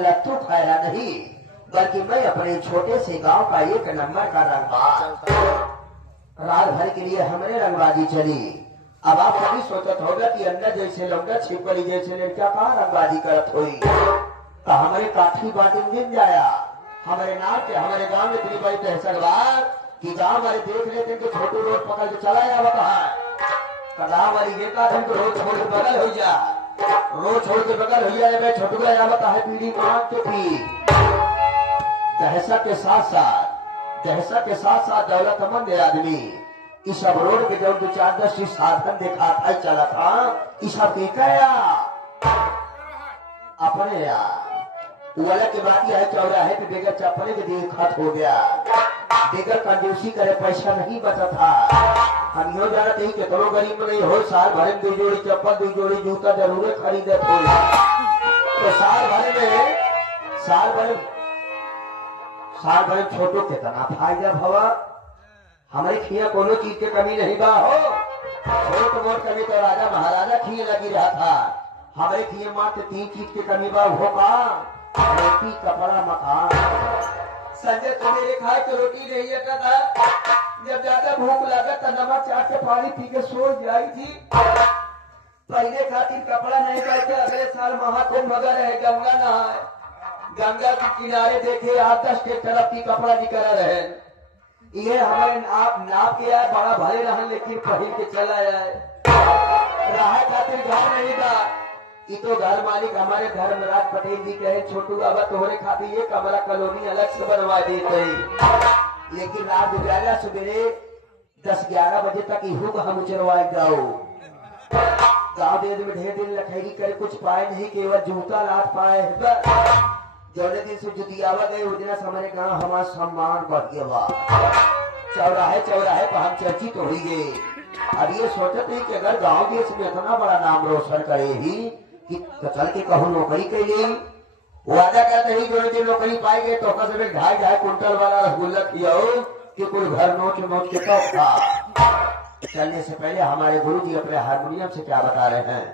लत्तू खाया नहीं, बल्कि मैं अपने छोटे से गांव का एक नंबर का रंगबाज। रात भर के लिए हमने रंगबाजी चली। अब आप कभी सोचत होगा कि अंदर जैसे लौंडा छिपकली जैसे लड़का कहाँ रंगबाजी करत हुई। तो हमारे काठी बाटी मिल जाया। हमारे नाम के हमारे गांव में इतनी बड़ी दहशतवाद कि गांव वाले देख लेते कि छोटू रोड पकड़ के चला जाता है। गांव वाली ये का रोड छोड़ के बगल हो जा, रोड छोड़ के बगल हो जाए। मैं छोटू का जाता है पीढ़ी मांग के पी। दहशत के साथ साथ दौलतमंद आदमी इस सब रोड के जो 2-4-10 साधन देखा था चला था, इस सब देखा अपने वाला के बात यह है चौराहे पे बेगर चप्पले के दिए खत हो गया। बेगर कंजूसी करे पैसा नहीं बचा था। हम यो जाना नहीं कि करो गरीब नहीं हो, साल भर में 2 जोड़ी चप्पल 2 जोड़ी जूता जरूर खरीदे थे। तो साल भर छोटो कितना फायदा भवा। हमारे खिया कोनो चीज के कमी नहीं बा हो। छोट मोट कमी तो राजा महाराजा खिए लगी रहा था। हमारे खिए मात्र 3 चीज के कमी बा हो का रोटी कपड़ा मकान। संजय सवेरे खाए तो रोटी नहीं आता था। जब ज्यादा भूख लगा तो नमक चाट के पानी पी के सो जाई थी। पहले खातिर कपड़ा नहीं करते। अगले साल महाकुंभ मगर है गंगा नहाए, गंगा के किनारे देखे 8-10 के तरफ की कपड़ा निकल रहे। ये हमारे नाप के आए बड़ा भले रहा, लेकिन पहल के चला जाए रहा खातिर घर नहीं था। ये तो घर मालिक हमारे धर्मराज पटेल जी कहे छोटू बाबा तोहरे खातिर ये कमरा कॉलोनी अलग से बनवा देते। लेकिन रात उजाला सवेरे 10-11 बजे तक इहू को हम उचरवाए जाओ। गाँव देश में ढेर दिन लखेरी करे कुछ पाए नहीं, केवल जूता लात पाए। जौने दिन से जुतियावा गए उस दिन हमारे गाँव हमारा सम्मान बढ़ गया। चौराहे पर हम चर्चित हो गए। अब ये सोचते हैं कि अगर गांव देश में इतना बड़ा नाम रोशन करे ही कि चल के कहूँ नौकरी के लिए वादा करते ही जो नौकरी पाएंगे तो 2.5 कुंटल वाला रसगुल्ला खियाओ कि कोई घर नोच के तो खा। चलने से पहले हमारे गुरु जी अपने हारमोनियम से क्या बता रहे हैं।